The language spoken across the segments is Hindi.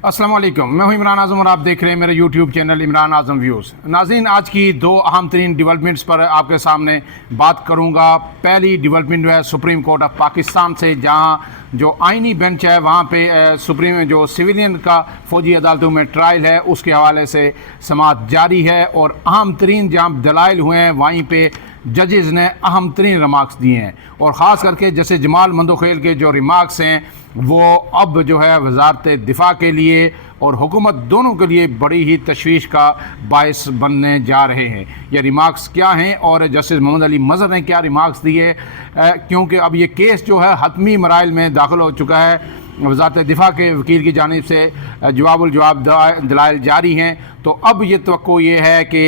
अस्सलाम वालेकुम, मैं हूं इमरान आज़म और आप देख रहे हैं मेरा यूट्यूब चैनल इमरान आज़म व्यूज़। नाज़रीन, आज की दो अहम तरीन डेवलपमेंट्स पर आपके सामने बात करूंगा। पहली डेवलपमेंट है सुप्रीम कोर्ट ऑफ पाकिस्तान से, जहां जो आइनी बेंच है वहां पे सुप्रीम जो सिविलियन का फ़ौजी अदालतों में ट्रायल है उसके हवाले से समाअत जारी है और अहम तरीन जहाँ दलाइल हुए हैं वहीं पर जजेज़ ने अहम तरीन रिमार्क्स दिए हैं। और ख़ास करके जैसे जमाल मंदोखेल के जो रिमार्क्स हैं वो अब जो है वजारत दिफा के लिए और हुकूमत दोनों के लिए बड़ी ही तशवीश का बायस बनने जा रहे हैं। ये रिमार्क्स क्या हैं और जस्टिस मोहम्मद अली मज़हर ने क्या रिमार्क्स दिए, क्योंकि अब ये केस जो है हतमी मराइल में दाखिल हो चुका है। वजारत दिफा के वकील की जानिब से जवाब दलाइल जारी हैं, तो अब ये तवक्को ये है कि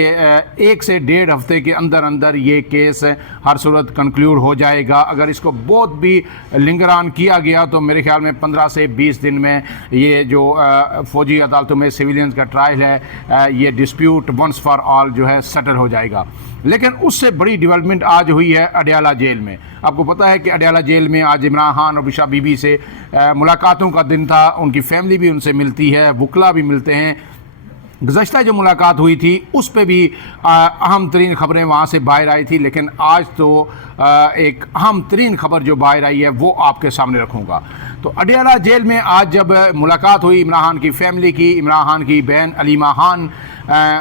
1 से 1.5 हफ्ते के अंदर अंदर ये केस हर सूरत कंक्लूड हो जाएगा। अगर इसको बहुत भी लिंगर ऑन किया गया तो मेरे ख्याल में 15 से 20 दिन में ये जो फ़ौजी अदालतों में सिविलियंस का ट्रायल है ये डिस्प्यूट वंस फॉर ऑल जो है सेटल हो जाएगा। लेकिन उससे बड़ी डेवलपमेंट आज हुई है अडयाला जेल में। आपको पता है कि अडयाला जेल में आज इमरान खान और बुशरा बीबी से मुलाकातों का दिन था। उनकी फैमिली भी उनसे मिलती है, वकला भी मिलते हैं। गुज़श्ता जो मुलाकात हुई थी उस पर भी अहम तरीन ख़बरें वहाँ से बाहर आई थी, लेकिन आज तो एक अहम तरीन ख़बर जो बाहर आई है वो आपके सामने रखूँगा। तो अडयाला जेल में आज जब मुलाकात हुई इमरान खान की फ़ैमिली की, इमरान खान की बहन अलीमा खान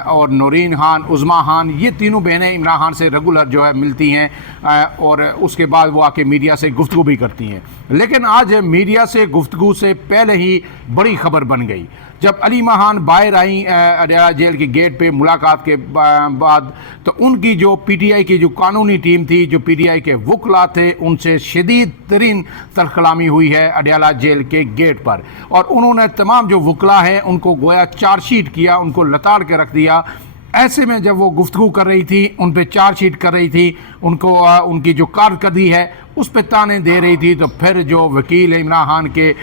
और नूरीन खान, उज़मा खान, ये तीनों बहनें इमरान खान से रेगुलर जो है मिलती हैं और उसके बाद वो आके मीडिया से गुफ्तगू भी करती हैं। लेकिन आज मीडिया से गुफ्तगू से पहले ही बड़ी ख़बर बन गई जब अलीमा खान बाहर आई अडयाला जेल के गेट पे मुलाकात के बाद, तो उनकी जो पीटीआई की जो कानूनी टीम थी, जो पीटीआई के वकला थे, उनसे शदीद तरीन तरकलामी हुई है अडयाला जेल के गेट पर। और उन्होंने तमाम जो वकला हैं उनको गोया चार्जशीट किया, उनको लताड़ के रख दिया। ऐसे में जब वो गुफ्तगू कर रही थी, उन पर चार्जशीट कर रही थी, उनको उनकी जो कारकर्दगी है उस पर ताने दे रही थी, तो फिर जो वकील है इमरान खान के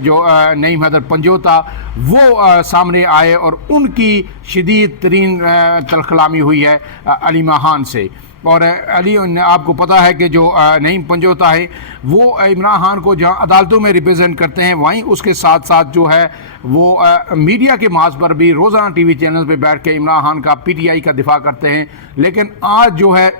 जो नईम हैदर पंजोता वो सामने आए और उनकी शदीद तरीन तलखलामी हुई है अलीमा खान से। और आपको पता है कि जो नईम पंजोता है वो इमरान खान को जहाँ अदालतों में रिप्रेजेंट करते हैं, वहीं उसके साथ साथ जो है वो मीडिया के माज पर भी रोज़ाना टीवी चैनल पे बैठ के इमरान खान का पीटीआई का दिफा करते हैं। लेकिन आज जो है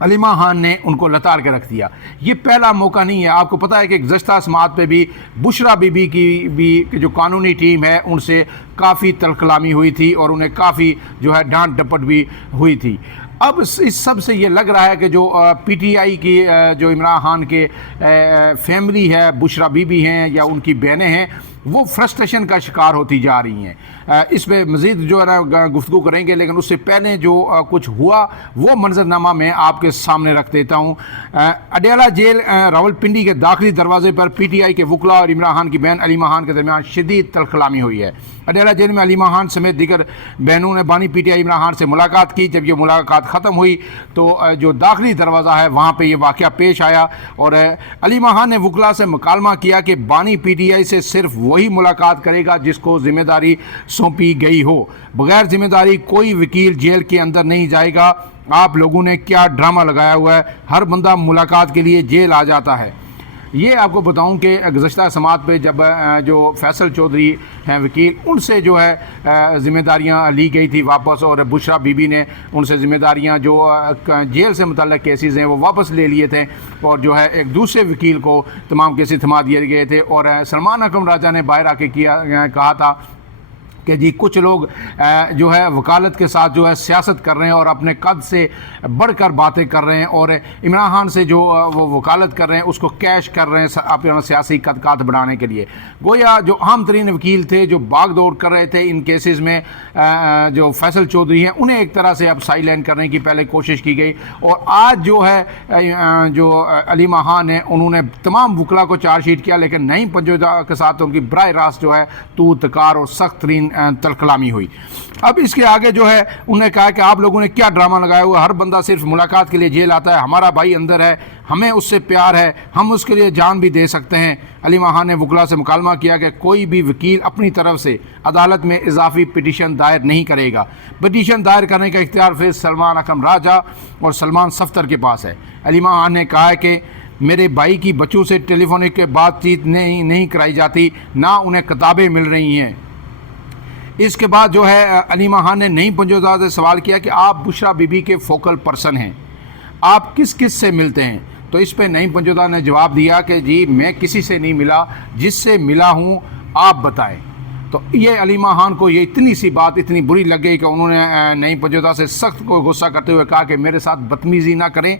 अलीमा खान ने उनको लताड़ के रख दिया। ये पहला मौका नहीं है। आपको पता है कि गुज़श्ता समाअत पे भी बुशरा बीबी की भी जो कानूनी टीम है उनसे काफ़ी तलकलामी हुई थी और उन्हें काफ़ी जो है डांट डपट भी हुई थी। अब इस सब से ये लग रहा है कि जो पीटीआई की जो इमरान खान के फैमिली है, बुशरा बीबी हैं या उनकी बहनें हैं, वो फ्रस्ट्रेशन का शिकार होती जा रही हैं। इस पर मज़ीद जो है ना गुफ्तगू करेंगे, लेकिन उससे पहले जो कुछ हुआ वो मंजरनामा मैं आपके सामने रख देता हूँ। अडयाला जेल रावलपिंडी के दाखिली दरवाजे पर पीटीआई के वकला और इमरान खान की बहन अलीमा खान के दरमियान शदीद तलखलामी हुई है। अडयाला जेल में अलीमा खान समेत दीगर बहनों ने बानी पीटीआई इमरान खान से मुलाकात की। जब ये मुलाकात ख़त्म हुई तो जो दाखिली दरवाज़ा है वहाँ पर यह वाक़या पेश आया और अलीमा खान ने वकला से मुकालमा किया कि बानी पीटीआई से सिर्फ वही मुलाकात करेगा जिसको जिम्मेदारी सौंपी गई हो। बगैर जिम्मेदारी कोई वकील जेल के अंदर नहीं जाएगा। आप लोगों ने क्या ड्रामा लगाया हुआ है, हर बंदा मुलाकात के लिए जेल आ जाता है। ये आपको बताऊं कि गुज़श्ता समाअत पे जब जो फैसल चौधरी हैं वकील, उनसे जो है ज़िम्मेदारियां ली गई थी वापस, और बुशरा बीबी ने उनसे ज़िम्मेदारियां जो जेल से मुतल्लिक़ केसेस हैं वो वापस ले लिए थे और जो है एक दूसरे वकील को तमाम केसेस थमा दिए गए थे। और सलमान अकरम राजा ने बाहर आके कहा था कि जी कुछ लोग जो है वकालत के साथ जो है सियासत कर रहे हैं और अपने कद से बढ़कर बातें कर रहे हैं और इमरान खान से जो वो वकालत कर रहे हैं उसको कैश कर रहे हैं अपना सियासी कदकात बढ़ाने के लिए। गोया जो अहम तरीन वकील थे जो भाग दौड़ कर रहे थे इन केसेस में, जो फैसल चौधरी हैं, उन्हें एक तरह से अब साइलेंट करने की पहले कोशिश की गई। और आज जो है जो अलीमा खान है उन्होंने तमाम वकला को चार्जशीट किया, लेकिन नईम पंजोता के साथ उनकी बराह रास्त जो है तू तकार और सख्त तरीन तलकलामी हुई। अब इसके आगे जो है उन्होंने कहा कि आप लोगों ने क्या ड्रामा लगाया हुआ, हर बंदा सिर्फ मुलाकात के लिए जेल आता है, हमारा भाई अंदर है, हमें उससे प्यार है, हम उसके लिए जान भी दे सकते हैं। अलीमा खान ने वकला से मुकालमा किया कि कोई भी वकील अपनी तरफ से अदालत में इजाफी पिटीशन दायर नहीं करेगा। पिटीशन दायर करने का इख्तियार फिर सलमान अकरम राजा और सलमान सफ्तर के पास है। अलीमा खान ने कहा है कि मेरे भाई की बच्चों से टेलीफोनिक बातचीत नहीं कराई जाती, ना उन्हें किताबें मिल रही हैं। इसके बाद जो है अलीमा खान ने नईम पंजोदा से सवाल किया कि आप बुशरा बीबी के फोकल पर्सन हैं, आप किस किस से मिलते हैं? तो इस पे नईम पंजोदा ने जवाब दिया कि जी मैं किसी से नहीं मिला, जिससे मिला हूँ आप बताएं। तो ये अलीमा खान को ये इतनी सी बात इतनी बुरी लग गई कि उन्होंने नईम पंजोदा से सख्त को गुस्सा करते हुए कहा कि मेरे साथ बदतमीज़ी ना करें।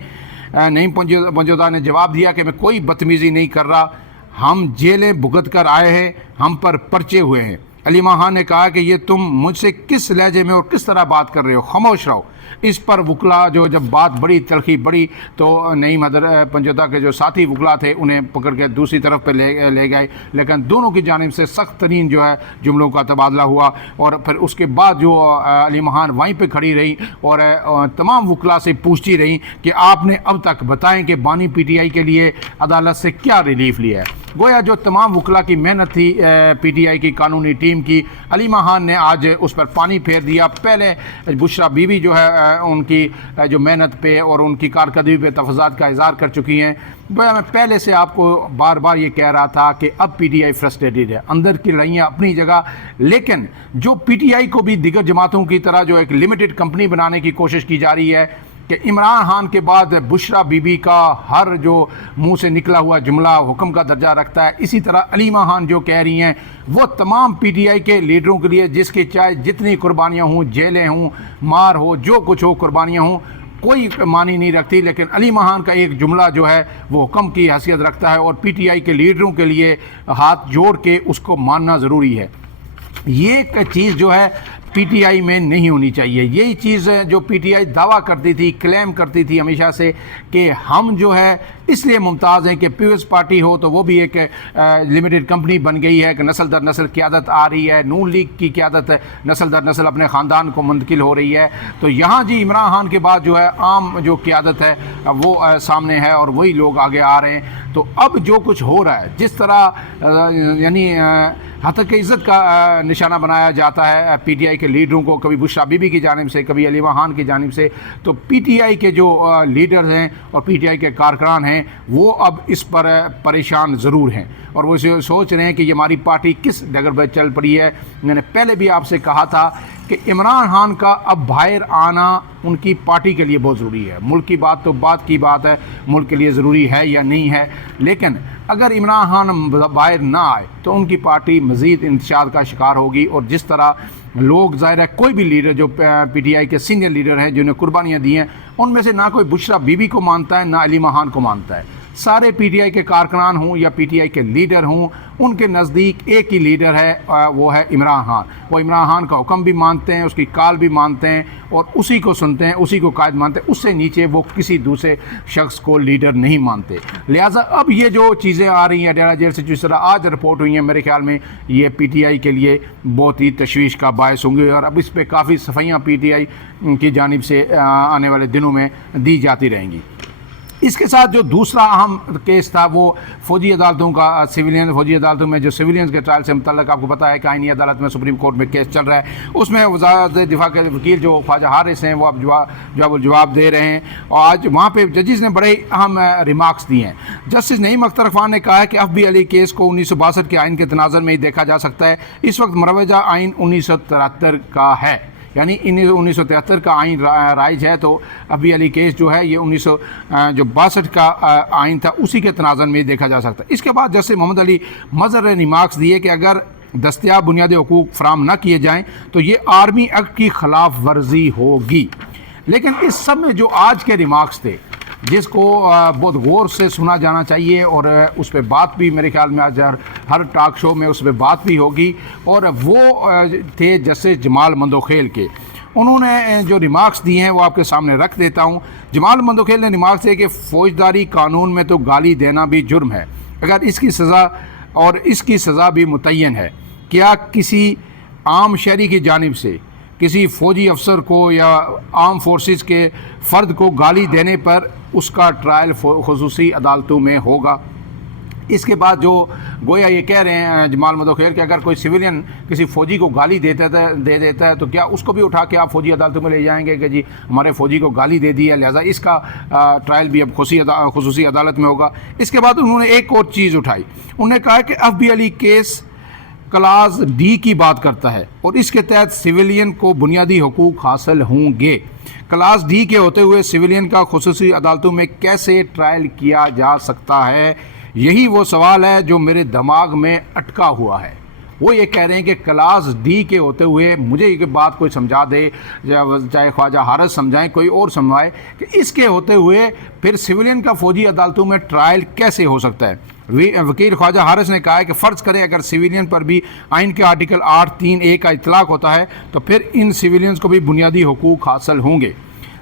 नईम पंजोदा ने जवाब दिया कि मैं कोई बदतमीज़ी नहीं कर रहा, हम जेलें भुगत कर आए हैं, हम पर पर्चे हुए हैं। अलीमा खान ने कहा कि ये तुम मुझसे किस लहजे में और किस तरह बात कर रहे हो, खामोश रहो। इस पर वकला जो जब बात बड़ी तलखी बढ़ी तो नईम पंजोदा के जो साथी वकला थे उन्हें पकड़ के दूसरी तरफ पे ले गए, लेकिन दोनों की जानिब से सख्त तरीन जो है जुमलों का तबादला हुआ। और फिर उसके बाद जो अलीमा खान वहीं पे खड़ी रही और तमाम वकला से पूछती रही कि आपने अब तक बताएं कि बानी PTI के लिए अदालत से क्या रिलीफ लिया है। गोया जो तमाम वकला की मेहनत थी PTI की कानूनी टीम की, अलीमा खान ने आज उस पर पानी फेर दिया। पहले बुशरा बीवी जो है उनकी जो मेहनत पे और उनकी कारकर्दगी पे तफज़ात का इज़हार कर चुकी हैं। गोया मैं पहले से आपको बार बार ये कह रहा था कि अब PTI फ्रस्ट्रेटेड है, अंदर की लड़ाइयाँ अपनी जगह, लेकिन जो PTI को भी दिगर जमातों की तरह जो एक लिमिटेड कंपनी बनाने की कोशिश की जा रही है कि इमरान खान के बाद बुशरा बीबी का हर जो मुंह से निकला हुआ जुमला हुक्म का दर्जा रखता है, इसी तरह अलीमा खान जो कह रही हैं वो तमाम PTI के लीडरों के लिए, जिसके चाहे जितनी कुर्बानियाँ हों, जेलें हों, मार हो, जो कुछ हो, कुर्बानियाँ हों, कोई मानी नहीं रखती। लेकिन अलीमा खान का एक जुमला जो है वो हुक्म की हैसियत रखता है और PTI के लीडरों के लिए हाथ जोड़ के उसको मानना ज़रूरी है। ये चीज़ जो है PTI में नहीं होनी चाहिए। यही चीज़ जो PTI दावा करती थी, क्लेम करती थी हमेशा से कि हम जो है इसलिए मुमताज़ हैं कि पीपल्स पार्टी हो तो वो भी एक लिमिटेड कंपनी बन गई है कि नस्ल दर नस्ल क़यादत आ रही है, नून लीग की क़यादत नस्ल दर नस्ल अपने ख़ानदान को मुंतकिल हो रही है। तो यहाँ जी इमरान खान के बाद जो है आम जो क़यादत है वो सामने है और वही लोग आगे आ रहे हैं। तो अब जो कुछ हो रहा है, जिस तरह यानी हतक इज़्ज़त का निशाना बनाया जाता है PTI के लीडरों को, कभी बुशरा बीबी की जानिब से, कभी अलीमा खान की जानिब से, तो PTI के जो लीडर्स हैं और PTI के कारकुनान हैं वो अब इस पर परेशान ज़रूर हैं और वो सोच रहे हैं कि ये हमारी पार्टी किस डगर पर चल पड़ी है। मैंने पहले भी आपसे कहा था कि इमरान खान का अब बाहर आना उनकी पार्टी के लिए बहुत ज़रूरी है। मुल्क की बात तो बात की बात है, मुल्क के लिए ज़रूरी है या नहीं है, लेकिन अगर इमरान खान बाहर ना आए तो उनकी पार्टी मज़ीद इंतशार का शिकार होगी। और जिस तरह लोग, ज़ाहिर है कोई भी लीडर जो PTI के सीनियर लीडर हैं जिन्हें कुर्बानियाँ दी हैं, उनमें से ना कोई बुशरा बीबी को मानता है ना अलीमा खान को मानता है। सारे PTI के कारकुनान हों या PTI के लीडर हों, उनके नज़दीक एक ही लीडर है, वो है इमरान खान। वो इमरान खान का हुक्म भी मानते हैं, उसकी काल भी मानते हैं और उसी को सुनते हैं, उसी को कायद मानते हैं। उससे नीचे वो किसी दूसरे शख्स को लीडर नहीं मानते। लिहाजा अब ये जो चीज़ें आ रही हैं डेरा जेल से, जिस तरह आज रिपोर्ट हुई है, मेरे ख्याल में ये PTI के लिए बहुत ही तशवीश का बायस होंगे और अब इस पर काफ़ी सफाइयाँ PTI की जानिब से आने वाले दिनों में दी जाती रहेंगी। इसके साथ जो दूसरा अहम केस था वो फौजी अदालतों का, सिविलियन फौजी अदालतों में जो सिविलियंस के ट्रायल से मुतल्लक आपको पता है कि आईनी अदालत में सुप्रीम कोर्ट में केस चल रहा है। उसमें वज़ारत दिफा के वकील जो ख्वाजा हारिस हैं वो अब जवाब दे रहे हैं और आज वहाँ पे जजिस ने बड़े अहम रिमार्क्स दिए हैं। जस्टिस नईम अख्तर खान ने कहा है कि FB अली केस को 1962 के आइन के तनाज़ुर में ही देखा जा सकता है। इस वक्त मरवजा आइन 1973 का है, यानी 1973 का आइन राइज है, तो FB अली केस जो है ये 1962 का आइन था, उसी के तनाज़ुर में देखा जा सकता है। इसके बाद जैसे मोहम्मद अली मज़हर ने रिमार्क्स दिए कि अगर दस्तयाब बुनियादी हकूक़ फराम न किए जाएँ तो ये आर्मी एक्ट की खिलाफ वर्जी होगी। लेकिन इस सब में जो आज के रिमार्क्स थे जिसको बहुत गौर से सुना जाना चाहिए और उस पर बात भी मेरे ख्याल में आज हर टॉक शो में उस पर बात भी होगी, और वो थे जस्टिस जमाल मंदोखेल के। उन्होंने जो रिमार्क्स दिए हैं वो आपके सामने रख देता हूँ। जमाल मंदोखेल ने रिमार्क्स दिए कि फ़ौजदारी कानून में तो गाली देना भी जुर्म है, अगर इसकी सज़ा और इसकी सज़ा भी मुतय्यन है। क्या किसी आम शहरी की जानिब से किसी फ़ौजी अफसर को या आर्म फोर्सेस के फ़र्द को गाली देने पर उसका ट्रायल खुसूसी अदालतों में होगा? इसके बाद जो गोया ये कह रहे हैं जमाल मदोखैर कि अगर कोई सिविलियन किसी फ़ौजी को गाली दे देता है तो क्या उसको भी उठा के आप फ़ौजी अदालतों में ले जाएंगे कि जी हमारे फ़ौजी को गाली दे दी है, लिहाजा इसका ट्रायल भी अब खुसूसी अदालत में होगा। इसके बाद उन्होंने एक और चीज़ उठाई, उन्होंने कहा कि FB Ali case class D की बात करता है और इसके तहत सिविलियन को बुनियादी हुकूक हासिल होंगे। क्लास D के होते हुए सिविलियन का खुसूसी अदालतों में कैसे ट्रायल किया जा सकता है, यही वो सवाल है जो मेरे दिमाग में अटका हुआ है। वो ये कह रहे हैं कि क्लास D के होते हुए मुझे ये बात कोई समझा दे, चाहे ख्वाजा हारिस समझाएं, कोई और समझाए कि इसके होते हुए फिर सिविलियन का फ़ौजी अदालतों में ट्रायल कैसे हो सकता है। वकील ख्वाजा हारिस ने कहा है कि फ़र्ज़ करें अगर सिविलियन पर भी आइन के आर्टिकल 8(3)(a) का इतलाक़ होता है तो फिर इन सिविलियंस को भी बुनियादी हुकूक हासिल होंगे।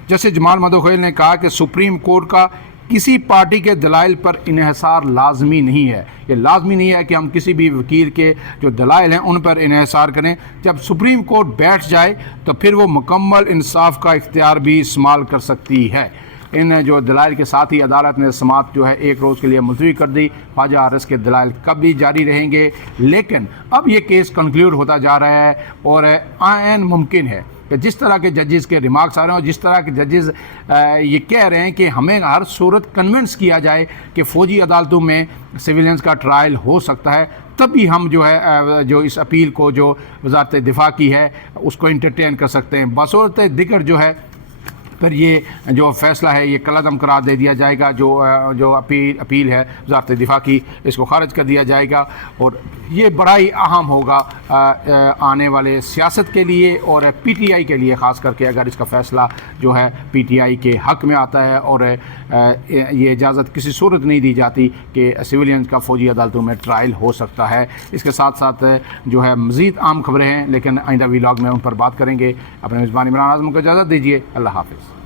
जैसे जमाल मदोखैल ने कहा कि सुप्रीम कोर्ट का किसी पार्टी के दलाइल पर इन्हिसार लाजमी नहीं है। ये लाजमी नहीं है कि हम किसी भी वकील के जो दलाइल हैं उन पर इन्हिसार करें। जब सुप्रीम कोर्ट बैठ जाए तो फिर वो मुकम्मल इंसाफ का इख्तियार भी इस्तेमाल कर सकती है। इन जो दलाइल के साथ ही अदालत ने समाअत जो है 1 रोज़ के लिए मुलतवी कर दी। ख्वाजा हारिस के दलाइल कब भी जारी रहेंगे, लेकिन अब ये केस कंक्लूड होता जा रहा है और आयन मुमकिन है कि जिस तरह के जजेस के रिमार्क्स आ रहे हैं और जिस तरह के जजेस ये कह रहे हैं कि हमें हर सूरत कन्विंस किया जाए कि फ़ौजी अदालतों में सिविलियंस का ट्रायल हो सकता है, तभी हम जो है जो इस अपील को जो वज़ारत दिफा की है उसको इंटरटेन कर सकते हैं। बसूरत दिक्र जो है फिर ये जो फ़ैसला है ये कलअदम करार दे दिया जाएगा। जो अपील है वज़ारत दिफा की, इसको खारिज कर दिया जाएगा और ये बड़ा ही अहम होगा आने वाले सियासत के लिए और PTI के लिए, ख़ास करके अगर इसका फ़ैसला जो है PTI के हक़ में आता है और ये इजाज़त किसी सूरत नहीं दी जाती कि सिविलियंस का फ़ौजी अदालतों में ट्रायल हो सकता है। इसके साथ साथ जो है मज़ीद आम खबरें हैं, लेकिन आइंदा व्लॉग में उन पर बात करेंगे। अपने मेज़बान इमरान आज़म को इजाज़त दीजिए। अल्लाह हाफ़िज़।